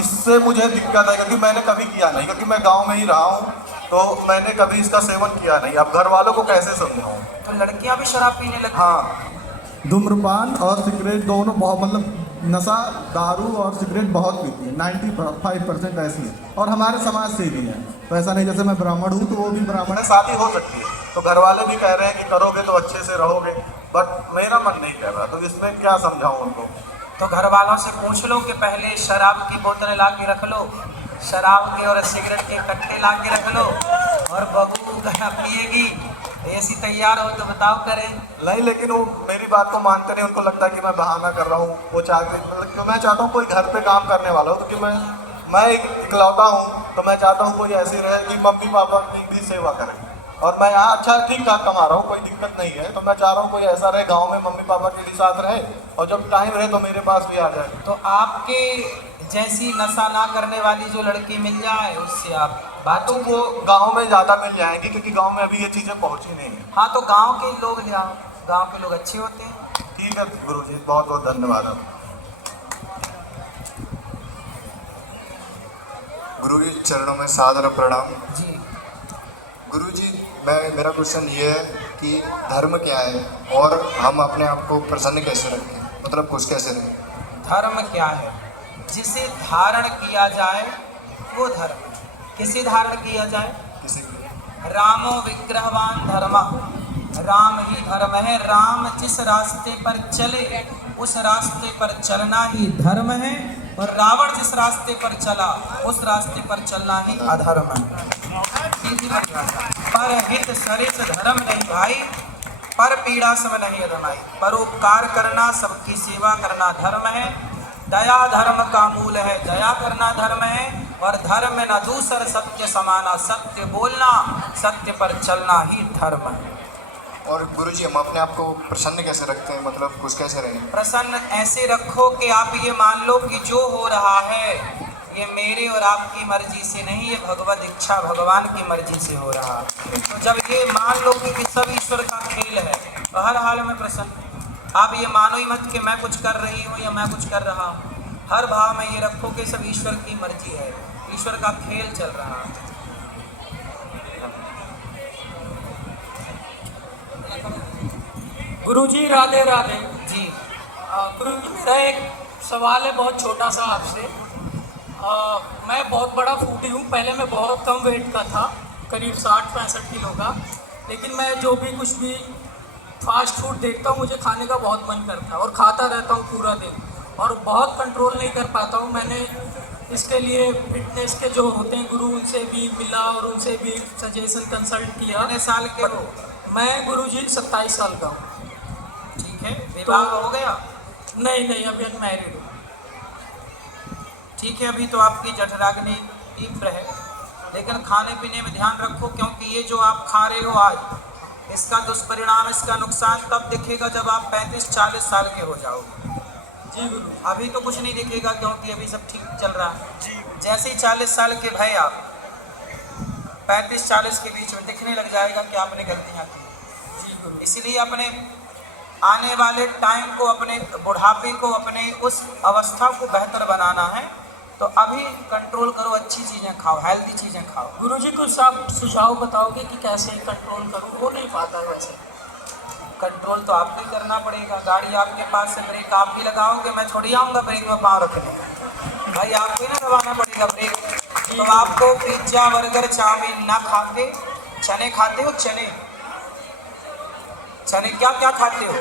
इससे मुझे दिक्कत है क्योंकि मैंने कभी किया नहीं, क्योंकि मैं गांव में ही रहा हूँ, तो मैंने कभी इसका सेवन किया नहीं। अब घर वालों को कैसे समझाऊँ? तो लड़कियां भी शराब पीने लगती हाँ, धूम्रपान और सिगरेट दोनों बहुत, मतलब नशा दारू और सिगरेट बहुत पीती है, 95% ऐसी है और हमारे समाज से भी है। तो ऐसा नहीं जैसे मैं ब्राह्मण हूँ तो वो भी ब्राह्मण है। शादी हो सकती है, तो घर वाले भी कह रहे हैं कि करोगे तो अच्छे से रहोगे, बट मेरा मन नहीं कर रहा, तो इसमें क्या समझाऊँ उनको? तो घर वालों से पूछ लो कि पहले शराब की बोतलें ला के रख लो, शराब के और सिगरेट के कट्टे ला के रख लो, और बहू पिएगी, ऐसी तैयार हो तो बताओ करें। नहीं, लेकिन वो मेरी बात को मानते नहीं, उनको लगता है कि मैं बहाना कर रहा हूँ। वो चाहते, मतलब क्यों, मैं चाहता हूँ कोई घर पे काम करने वाला हो, क्योंकि मैं इकलौता हूँ, तो मैं चाहता हूँ कोई ऐसी रहे कि मम्मी पापा की भी सेवा करे। और मैं यहाँ अच्छा ठीक ठाक कमा रहा हूँ, कोई दिक्कत नहीं है, तो मैं चाह रहा हूँ कोई ऐसा रहे गांव में, मम्मी पापा के भी साथ रहे और जब टाइम रहे तो मेरे पास भी आ जाए। तो आपके जैसी नशा ना करने वाली जो लड़की मिल जाए उससे आप बात, तो वो गांव में ज़्यादा मिल जाएंगी, क्योंकि गांव में अभी ये चीज़ें पहुँची नहीं है। हाँ, तो गांव के लोग ले आओ, गांव के लोग अच्छे होते हैं। ठीक है गुरुजी, बहुत बहुत धन्यवाद आपका। गुरुजी चरणों में सादर प्रणाम। जी गुरुजी, मेरा क्वेश्चन ये है कि धर्म क्या है और हम अपने आप को प्रसन्न कैसे रखें, मतलब खुश कैसे रहें? धर्म क्या है? जिसे धारण किया जाए वो धर्म है। किसे धारण किया जाए? किसी रामो विग्रहवान धर्म, राम ही धर्म है। राम जिस रास्ते पर चले उस रास्ते पर चलना ही धर्म है, और रावण जिस रास्ते पर चला उस रास्ते पर चलना ही अधर्म है। पर हित सरिस धर्म नहीं भाई, पर पीड़ा सम नहीं अधमाई। परोपकार करना, सबकी सेवा करना धर्म है। दया धर्म का मूल है, दया करना धर्म है। और धर्म न दूसर सत्य समाना, सत्य बोलना, सत्य पर चलना ही धर्म है। और गुरुजी, हम अपने आप को प्रसन्न कैसे रखते हैं, मतलब खुश कैसे रहें? प्रसन्न ऐसे रखो कि आप ये मान लो कि जो हो रहा है ये मेरे और आपकी मर्जी से नहीं, ये भगवत इच्छा भगवान की मर्जी से हो रहा है। तो जब ये मान लो कि सब ईश्वर का खेल है तो हर हाल में प्रसन्न। आप ये मानो ही मत कि मैं कुछ कर रही हूँ या मैं कुछ कर रहा हूँ। हर भाव में ये रखो कि सब ईश्वर की मर्जी है, ईश्वर का खेल चल रहा है। गुरुजी राधे राधे जी गुरुजी, मेरा एक सवाल है बहुत छोटा सा आपसे। मैं बहुत बड़ा फूडी हूँ। पहले मैं बहुत कम वेट का था, करीब 60-65 किलो का, लेकिन मैं जो भी कुछ भी फास्ट फूड देखता हूँ मुझे खाने का बहुत मन करता है और खाता रहता हूँ पूरा दिन, और बहुत कंट्रोल नहीं कर पाता हूँ। मैंने इसके लिए फिटनेस के जो होते हैं गुरु, उनसे भी मिला और उनसे भी सजेशन कंसल्ट किया। कितने साल के हो? मैं गुरुजी 27 साल का हूँ। ठीक है, विवाह हो गया? नहीं, अभी अनमैरिड हूँ। ठीक है, अभी तो आपकी जठराग्नि तीव्र है, लेकिन खाने पीने में ध्यान रखो, क्योंकि ये जो आप खा रहे हो आज, इसका दुष्परिणाम, इसका नुकसान तब दिखेगा जब आप 35-40 साल के हो जाओगे। जी गुरु। अभी तो कुछ नहीं दिखेगा क्योंकि अभी सब ठीक चल रहा है। जी, जैसे ही 40 साल के भय आप 35-40 के बीच में दिखने लग जाएगा कि आपने गलतियाँ की। जी गुरु। इसलिए अपने आने वाले टाइम को, अपने बुढ़ापे को, अपने उस अवस्था को बेहतर बनाना है, तो अभी कंट्रोल करो, अच्छी चीज़ें खाओ, हेल्दी चीज़ें खाओ। गुरुजी, कुछ आप सुझाव बताओगे कि कैसे कंट्रोल करूँ? हो नहीं पाता वैसे। कंट्रोल तो आपको ही करना पड़ेगा। गाड़ी आपके पास से, ब्रेक आप भी लगाओगे, मैं छोड़ी आऊँगा ब्रेक में पाँव रखने। भाई आपको ही ना दबाना पड़ेगा ब्रेक। तो आपको पिज्जा बर्गर चाउमीन ना खा के चने खाते हो? चने क्या क्या खाते हो?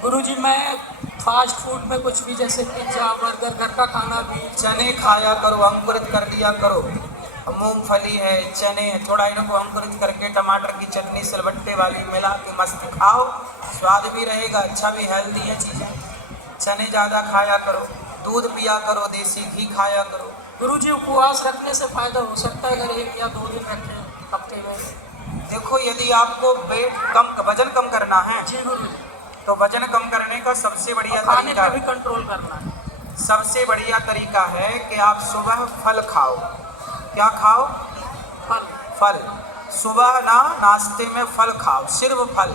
गुरुजी, मैं फास्ट फूड में कुछ भी, जैसे पिज्ज़ा बर्गर, घर का खाना भी। चने खाया करो, अंकुरित कर दिया करो। मूंगफली है, चने हैं, थोड़ा इनको अंकुरित करके टमाटर की चटनी सिलबट्टे वाली मिला के मस्त खाओ, स्वाद भी रहेगा, अच्छा भी, हेल्दी है चीज़ें। चने ज़्यादा खाया करो, दूध पिया करो, देसी घी खाया करो। गुरुजी, उपवास रखने से फ़ायदा हो सकता है अगर 1 या 2 दिन रखें हफ्ते में? देखो, यदि आपको वजन कम करना है, जी गुरुजी, तो वजन कम करने का सबसे बढ़िया खाने तरीका पे भी कंट्रोल करना है। सबसे बढ़िया तरीका है कि आप सुबह फल खाओ। क्या खाओ? फल। सुबह नाश्ते में फल खाओ, सिर्फ फल।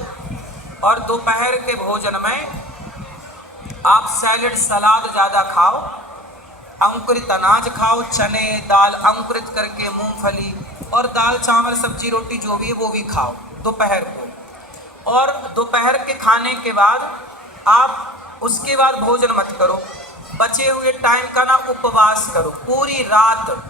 और दोपहर के भोजन में आप सैलेड, सलाद ज़्यादा खाओ, अंकुरित अनाज खाओ, चने दाल अंकुरित करके, मूंगफली और दाल चावल सब्जी रोटी जो भी है वो भी खाओ दोपहर को। और दोपहर के खाने के बाद आप उसके बाद भोजन मत करो, बचे हुए टाइम का ना उपवास करो, पूरी रात